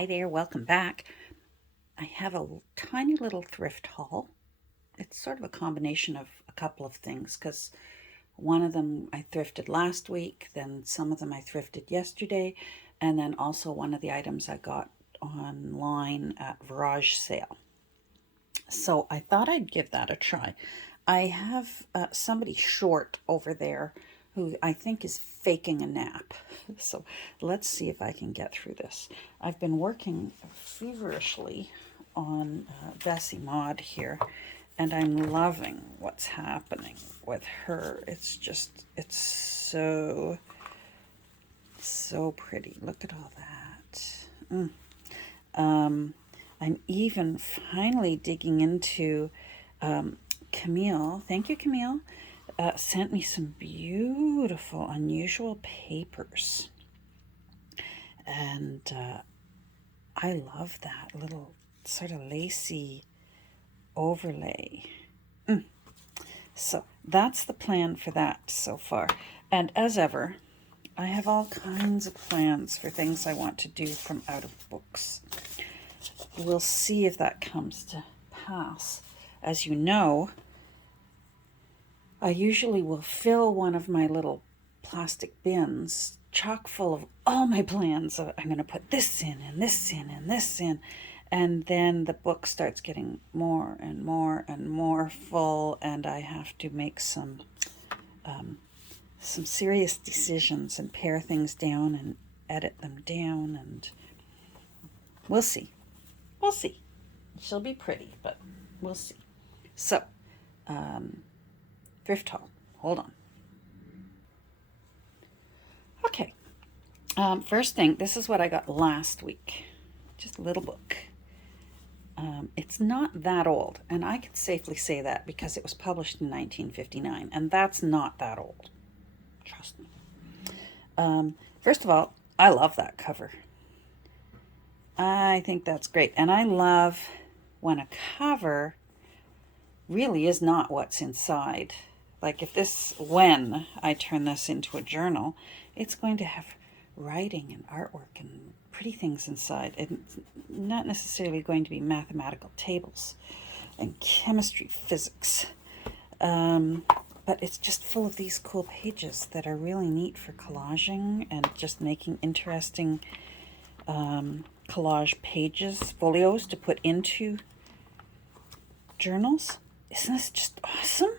Hi there, welcome back. I have a tiny little thrift haul. It's sort of a combination of a couple of things because one of them I thrifted last week, then some of them I thrifted yesterday, and then also one of the items I got online at garage sale. So I thought I'd give that a try. I have somebody short over there who I think is faking a nap. So let's see if I can get through this. I've been working feverishly on Bessie Maud here, and I'm loving what's happening with her. It's so pretty. Look at all that. I'm even finally digging into Camille. Thank you, Camille. Sent me some beautiful, unusual papers. And I love that little sort of lacy overlay. So that's the plan for that so far. And as ever, I have all kinds of plans for things I want to do from out of books. We'll see if that comes to pass. As you know, I usually will fill one of my little plastic bins chock full of all my plans. I'm going to put this in and this in and this in. And then the book starts getting more and more and more full, and I have to make some serious decisions and pare things down and edit them down, and we'll see. We'll see. She'll be pretty, but we'll see. So, Thrift Haul. Hold on. Okay. First thing, this is what I got last week. Just a little book. It's not that old, and I can safely say that because it was published in 1959, and that's not that old. Trust me. First of all, I love that cover. I think that's great, and I love when a cover really is not what's inside. Like when I turn this into a journal, it's going to have writing and artwork and pretty things inside. It's not necessarily going to be mathematical tables and chemistry, physics. But it's just full of these cool pages that are really neat for collaging and just making interesting collage pages, folios to put into journals. Isn't this just awesome?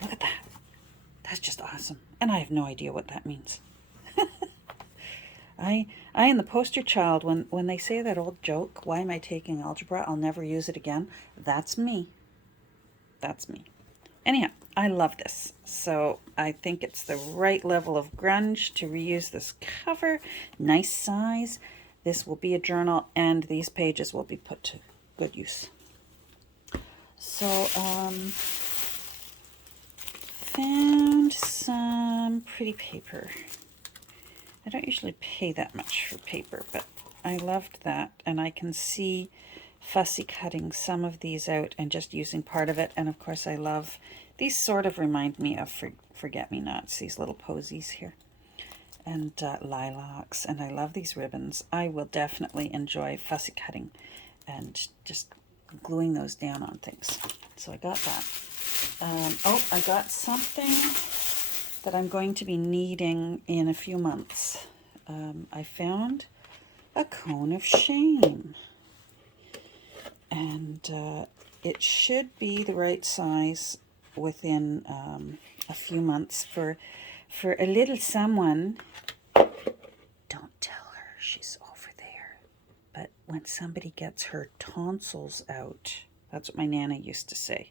Look at that. That's just awesome. And I have no idea what that means. I am the poster child when they say that old joke, why am I taking algebra? I'll never use it again. That's me. That's me. Anyhow, I love this. So I think it's the right level of grunge to reuse this cover. Nice size. This will be a journal, and these pages will be put to good use. So, found some pretty paper. I don't usually pay that much for paper, but I loved that, and I can see fussy cutting some of these out and just using part of it. And of course I love, these sort of remind me of forget-me-nots, these little posies here, and lilacs, and I love these ribbons. I will definitely enjoy fussy cutting and just gluing those down on things. So I got that. I got something that I'm going to be needing in a few months. I found a cone of shame, and it should be the right size within a few months for a little someone. Don't tell her she's over there, but when somebody gets her tonsils out, that's what my Nana used to say.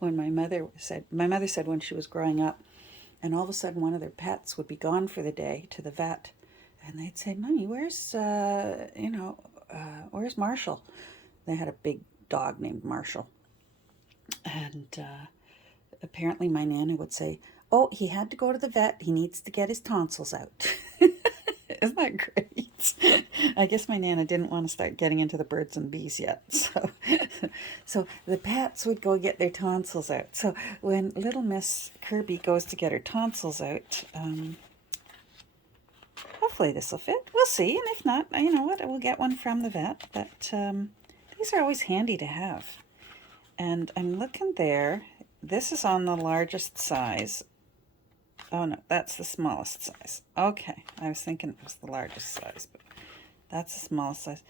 When my mother said when she was growing up, and all of a sudden one of their pets would be gone for the day to the vet, and they'd say, "Mommy, where's Marshall?" They had a big dog named Marshall, and apparently my Nana would say, "Oh, he had to go to the vet. He needs to get his tonsils out." Isn't that great? I guess my Nana didn't want to start getting into the birds and bees yet. So the pets would go get their tonsils out. So when little Miss Kirby goes to get her tonsils out, hopefully hopefully this will fit. We'll see, and if not, you know what, we'll get one from the vet. But these are always handy to have. And I'm looking there. This is on the largest size. Oh no, that's the smallest size. Okay, I was thinking it was the largest size, but that's the smallest size.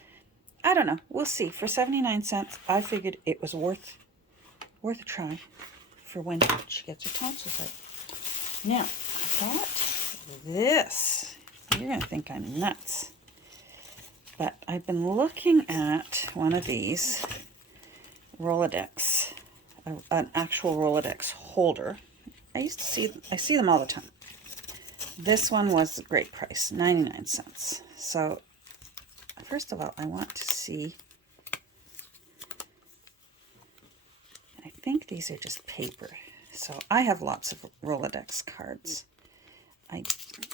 I don't know. We'll see. For 79 cents, I figured it was worth a try for when she gets her tonsils out. Now, I got this. You're going to think I'm nuts. But I've been looking at one of these Rolodex, an actual Rolodex holder. I see them all the time. This one was a great price, 99 cents. So, first of all, I want to see. I think these are just paper. So I have lots of Rolodex cards. I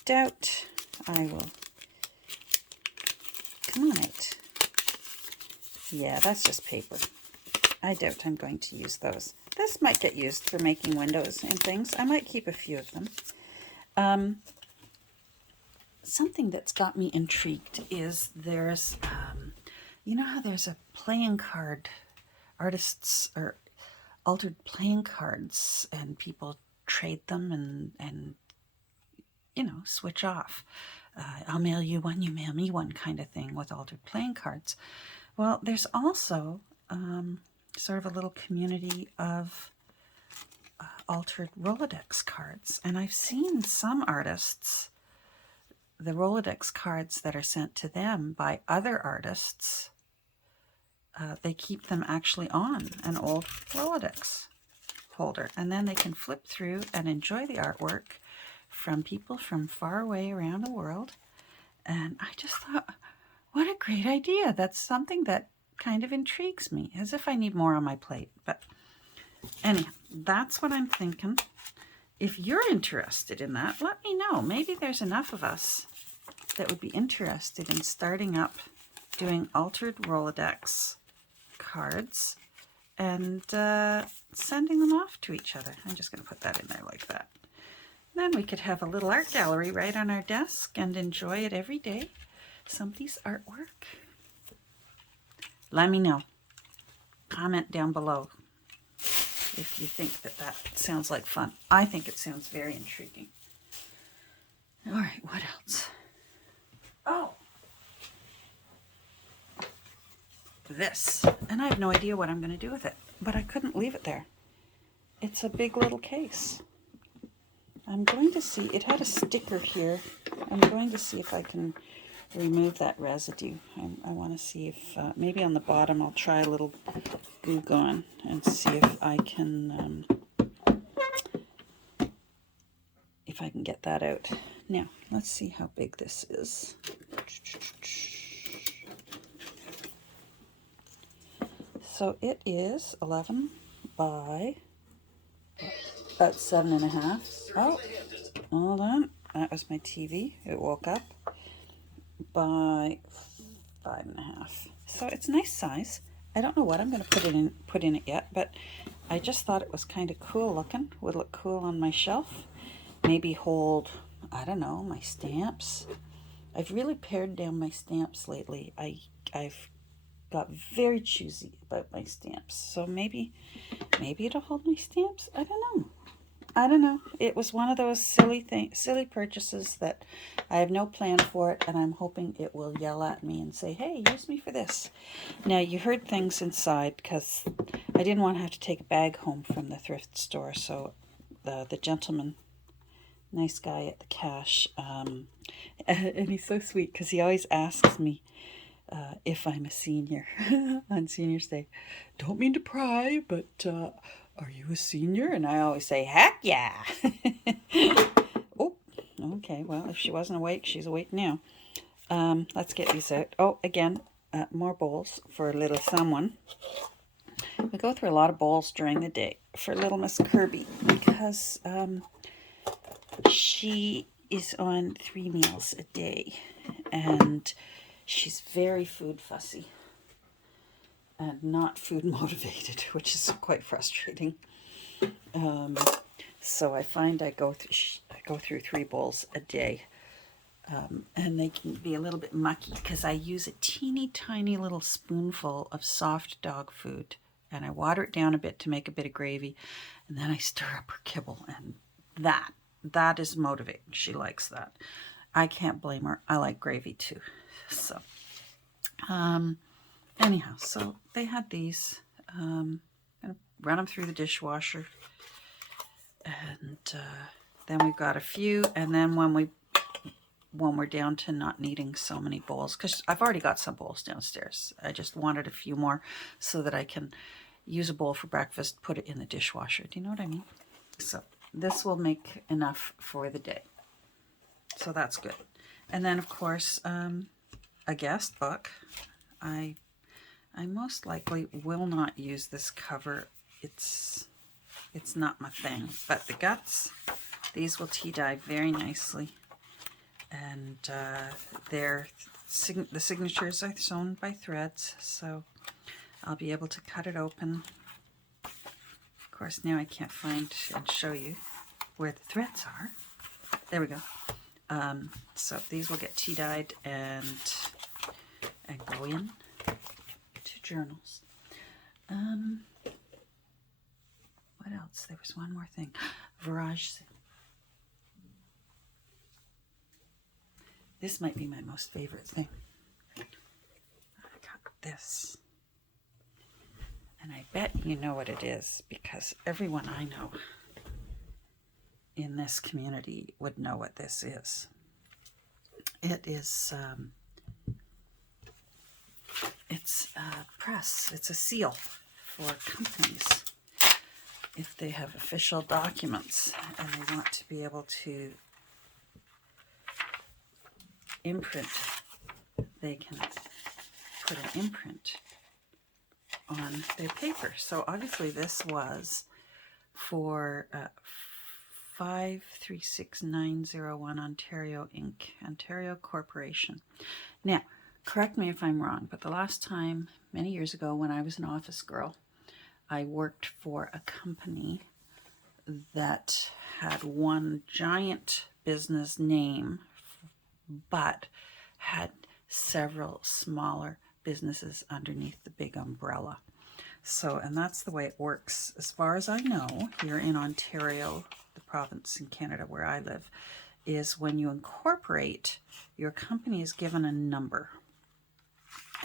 doubt I will. Come on out. Yeah, that's just paper. I doubt I'm going to use those. This might get used for making windows and things. I might keep a few of them. Something that's got me intrigued is there's, you know how there's a playing card, artists or altered playing cards, and people trade them and you know, switch off. I'll mail you one, you mail me one kind of thing with altered playing cards. Well, there's also sort of a little community of altered Rolodex cards. And I've seen some artists, the Rolodex cards that are sent to them by other artists, they keep them actually on an old Rolodex holder. And then they can flip through and enjoy the artwork from people from far away around the world. And I just thought, what a great idea. That's something that kind of intrigues me, as if I need more on my plate. But anyhow, that's what I'm thinking. If you're interested in that, let me know. Maybe there's enough of us that would be interested in starting up doing altered Rolodex cards and sending them off to each other. I'm just going to put that in there like that. Then we could have a little art gallery right on our desk and enjoy it every day. Somebody's artwork. Let me know. Comment down below if you think that sounds like fun. I think it sounds very intriguing. All right, what else? Oh, this. And I have no idea what I'm going to do with it, but I couldn't leave it there. It's a big little case. I'm going to see, it had a sticker here. I'm going to see if I can remove that residue. I want to see if, maybe on the bottom I'll try a little glue gun and see if I can get that out. Now, let's see how big this is. So it is 11 by about 7.5. Oh, hold on. That was my TV. It woke up. By 5.5. So it's a nice size. I don't know what I'm going to put in it yet, but I just thought it was kind of cool looking. Would look cool on my shelf. Maybe hold, I don't know, my stamps. I've really pared down my stamps lately. I've got very choosy about my stamps. So maybe it'll hold my stamps. I don't know. It was one of those silly purchases that I have no plan for it, and I'm hoping it will yell at me and say, hey, use me for this. Now, you heard things inside because I didn't want to have to take a bag home from the thrift store, so the gentleman, nice guy at the cash, and he's so sweet because he always asks me if I'm a senior on Senior's Day. Don't mean to pry, but are you a senior? And I always say, heck yeah. Oh, okay. Well, if she wasn't awake, she's awake now. Let's get these out. Oh, again, more bowls for little someone. We go through a lot of bowls during the day for little Miss Kirby because she is on 3 meals a day and she's very food fussy and not food motivated, which is quite frustrating. So I find I go through 3 bowls a day. And they can be a little bit mucky because I use a teeny tiny little spoonful of soft dog food, and I water it down a bit to make a bit of gravy, and then I stir up her kibble, and that is motivating. She likes that. I can't blame her. I like gravy too. So anyhow, so they had these. Gonna run them through the dishwasher, and then we've got a few, and then when we're down to not needing so many bowls, because I've already got some bowls downstairs. I just wanted a few more so that I can use a bowl for breakfast, put it in the dishwasher. Do you know what I mean? So this will make enough for the day. So that's good. And then, of course, a guest book. I most likely will not use this cover. It's not my thing. But the guts, these will tea dye very nicely. And the signatures are sewn by threads, so I'll be able to cut it open. Of course, now I can't find and show you where the threads are. There we go. So these will get tea dyed and go in to journals. What else? There was one more thing. Virage. This might be my most favorite thing. I got this. And I bet you know what it is, because everyone I know in this community would know what this is. It is, it's a press. It's a seal for companies if they have official documents and they want to be able to imprint. They can put an imprint on their paper. So obviously this was for 536901 Ontario Inc., Ontario Corporation. Now, correct me if I'm wrong, but the last time, many years ago, when I was an office girl, I worked for a company that had one giant business name, but had several smaller businesses underneath the big umbrella. So, and that's the way it works, as far as I know, here in Ontario, the province in Canada where I live, is when you incorporate, your company is given a number.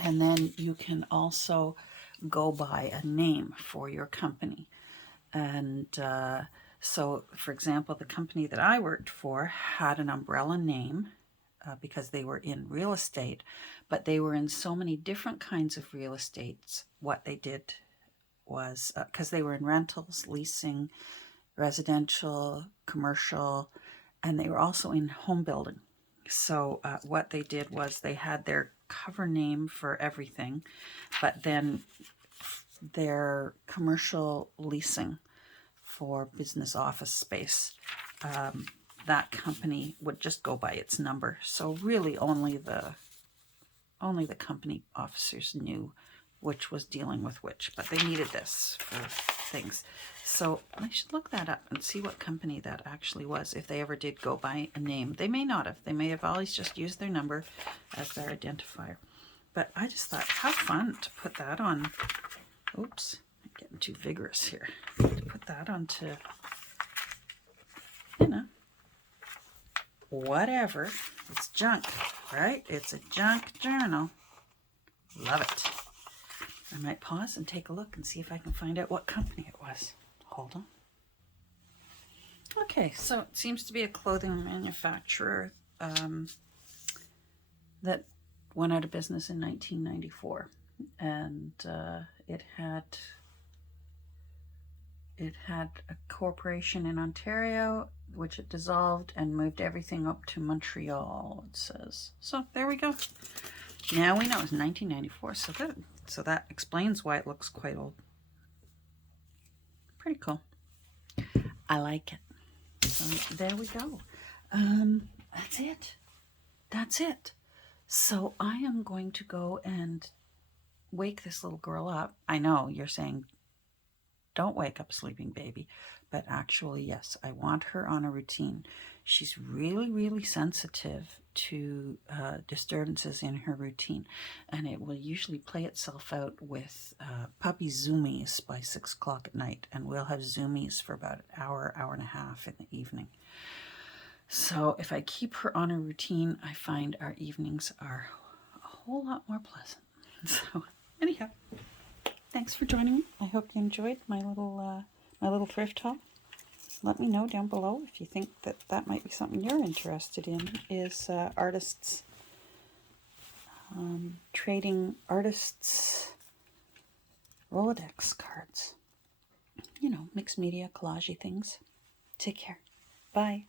And then you can also go by a name for your company. And so, for example, the company that I worked for had an umbrella name because they were in real estate, but they were in so many different kinds of real estates. What they did was, because they were in rentals, leasing, residential, commercial, and they were also in home building. So what they did was they had their cover name for everything, but then their commercial leasing for business office space, that company would just go by its number. So really only the company officers knew which was dealing with which, but they needed this for things. So I should look that up and see what company that actually was, if they ever did go by a name. They may not have. They may have always just used their number as their identifier. But I just thought, how fun to put that on. Oops, I'm getting too vigorous here. To put that onto, you know, whatever. It's junk, right? It's a junk journal. Love it. I might pause and take a look and see if I can find out what company it was. Hold on. Okay, so it seems to be a clothing manufacturer that went out of business in 1994. And it had a corporation in Ontario, which it dissolved and moved everything up to Montreal, it says. So there we go. Now we know it's 1994, so that explains why it looks quite old. Pretty cool. I like it. So there we go. That's it. That's it. So I am going to go and wake this little girl up. I know you're saying, don't wake up sleeping baby. But actually, yes, I want her on a routine. She's really, really sensitive to disturbances in her routine, and it will usually play itself out with puppy zoomies by 6 o'clock at night, and we'll have zoomies for about an hour, hour and a half in the evening. So if I keep her on a routine, I find our evenings are a whole lot more pleasant. So anyhow, thanks for joining me. I hope you enjoyed my little thrift haul. Let me know down below if you think that that might be something you're interested in, is artists, trading artists' Rolodex cards. You know, mixed media, collagey things. Take care. Bye.